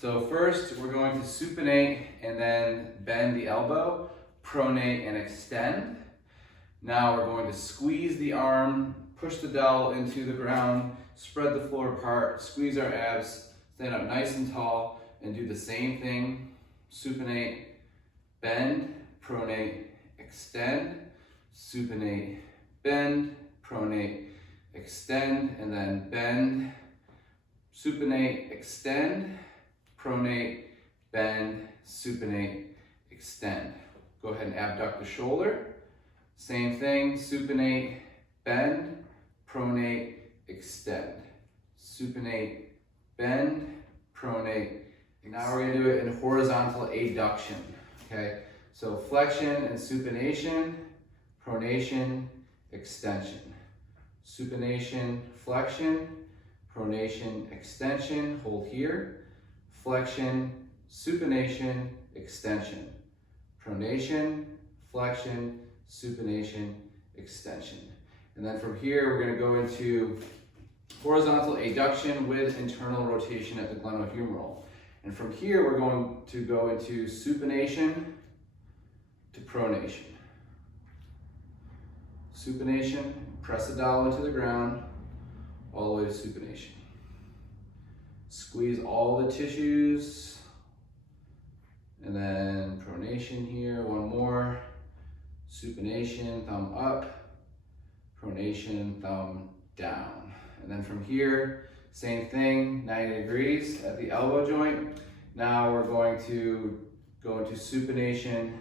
So first we're going to supinate and then bend the elbow, pronate and extend. Now we're going to squeeze the arm, push the dowel into the ground, spread the floor apart, squeeze our abs, stand up nice and tall, and do the same thing. Supinate, bend, pronate, extend, supinate, bend, pronate, extend, and then bend, supinate, extend, pronate, bend, supinate, extend. Go ahead and abduct the shoulder. Same thing, supinate, bend, pronate, extend. Supinate, bend, pronate. Now we're gonna do it in horizontal adduction, okay? So flexion and supination, pronation, extension. Supination, flexion, pronation, extension, hold here. Flexion, supination, extension. Pronation, flexion, supination, extension. And then from here, we're gonna go into horizontal adduction with internal rotation at the glenohumeral. And from here, we're going to go into supination to pronation. Supination, press the dowel into the ground, all the way to supination. Squeeze all the tissues, and then pronation here, one more. Supination, thumb up, pronation, thumb down. And then from here, same thing, 90 degrees at the elbow joint. Now we're going to go into supination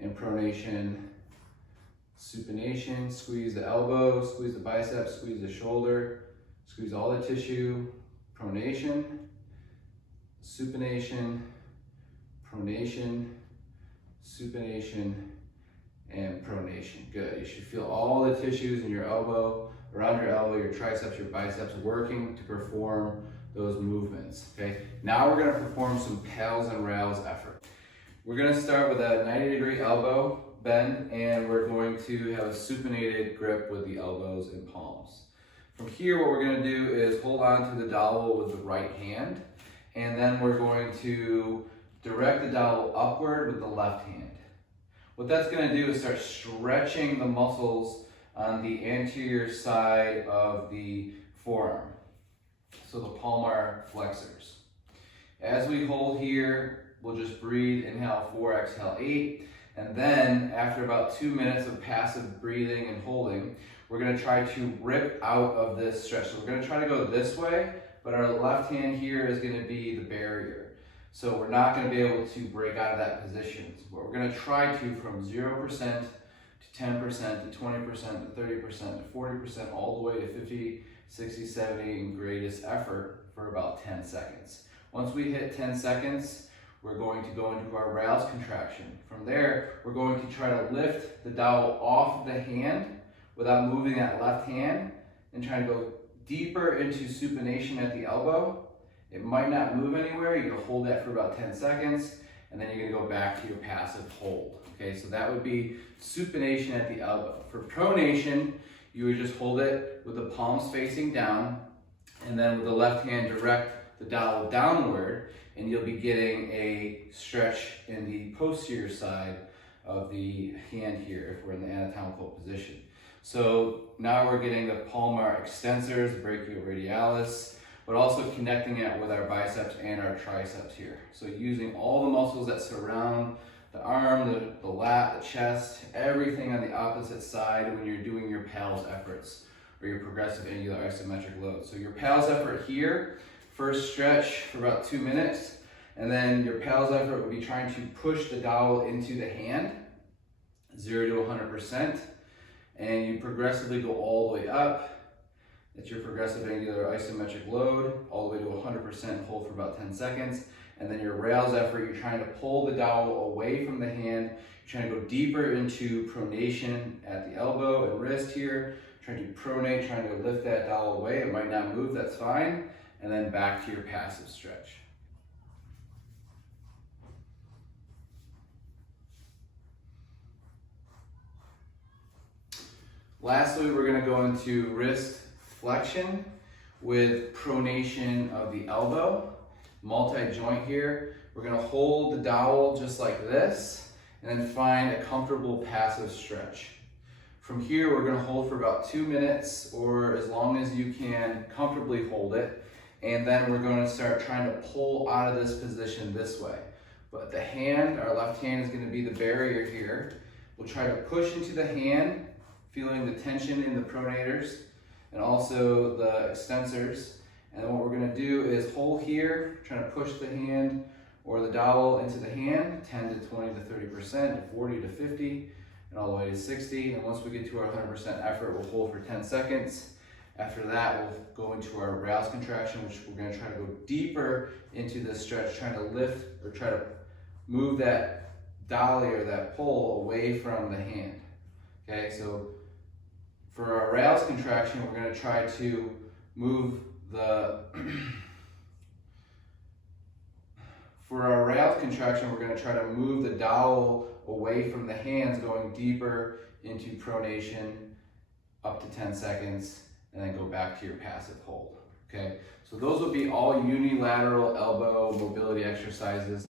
and pronation. Supination, squeeze the elbow, squeeze the biceps, squeeze the shoulder, squeeze all the tissue. Pronation, supination, pronation, supination, and pronation. Good. You should feel all the tissues in your elbow, around your elbow, your triceps, your biceps working to perform those movements. Okay. Now we're going to perform some PAILs and rails effort. We're going to start with a 90-degree elbow bend, and we're going to have a supinated grip with the elbows and palms. From here, what we're going to do is hold on to the dowel with the right hand, and then we're going to direct the dowel upward with the left hand. What that's going to do is start stretching the muscles on the anterior side of the forearm, so the palmar flexors. As we hold here, we'll just breathe, inhale 4, exhale 8, and then after about 2 minutes of passive breathing and holding, we're going to try to rip out of this stretch. So we're going to try to go this way, but our left hand here is going to be the barrier. So we're not going to be able to break out of that position. So we're going to try to from 0% to 10% to 20% to 30% to 40%, all the way to 50, 60, 70 in greatest effort for about 10 seconds. Once we hit 10 seconds, we're going to go into our rails contraction. From there, we're going to try to lift the dowel off of the hand without moving that left hand and trying to go deeper into supination at the elbow. It might not move anywhere. You're gonna hold that for about 10 seconds, and then you're gonna go back to your passive hold. Okay, so that would be supination at the elbow. For pronation, you would just hold it with the palms facing down, and then with the left hand direct the dowel downward, and you'll be getting a stretch in the posterior side of the hand here if we're in the anatomical position. So now we're getting the palmar extensors, the brachioradialis, but also connecting it with our biceps and our triceps here. So using all the muscles that surround the arm, the lat, the chest, everything on the opposite side when you're doing your PAILs efforts or your progressive angular isometric load. So your PAILs effort here, first stretch for about 2 minutes, and then your PAILs effort would be trying to push the dowel into the hand, 0 to 100%, and you progressively go all the way up. That's your progressive angular isometric load, all the way to 100%, hold for about 10 seconds. And then your rails effort, you're trying to pull the dowel away from the hand. You're trying to go deeper into pronation at the elbow and wrist here. Trying to pronate, trying to lift that dowel away. It might not move, that's fine. And then back to your passive stretch. Lastly, we're going to go into wrist flexion with pronation of the elbow. multi-joint here. We're gonna hold the dowel just like this, and then find a comfortable passive stretch. From here, we're gonna hold for about 2 minutes, or as long as you can comfortably hold it, and then we're gonna start trying to pull out of this position this way. But the hand, our left hand, is gonna be the barrier here. We'll try to push into the hand, feeling the tension in the pronators and also the extensors. And then what we're gonna do is hold here, trying to push the hand or the dowel into the hand, 10 to 20 to 30%, to 40 to 50, and all the way to 60. And once we get to our 100% effort, we'll hold for 10 seconds. After that, we'll go into our rouse contraction, which we're gonna try to go deeper into this stretch, trying to lift or try to move that dolly or that pull away from the hand. Okay, so for our rouse contraction, we're gonna try to move the for our rouse contraction, we're gonna try to move the dowel away from the hands, going deeper into pronation, up to 10 seconds, and then go back to your passive hold. Okay, so those will be all unilateral elbow mobility exercises.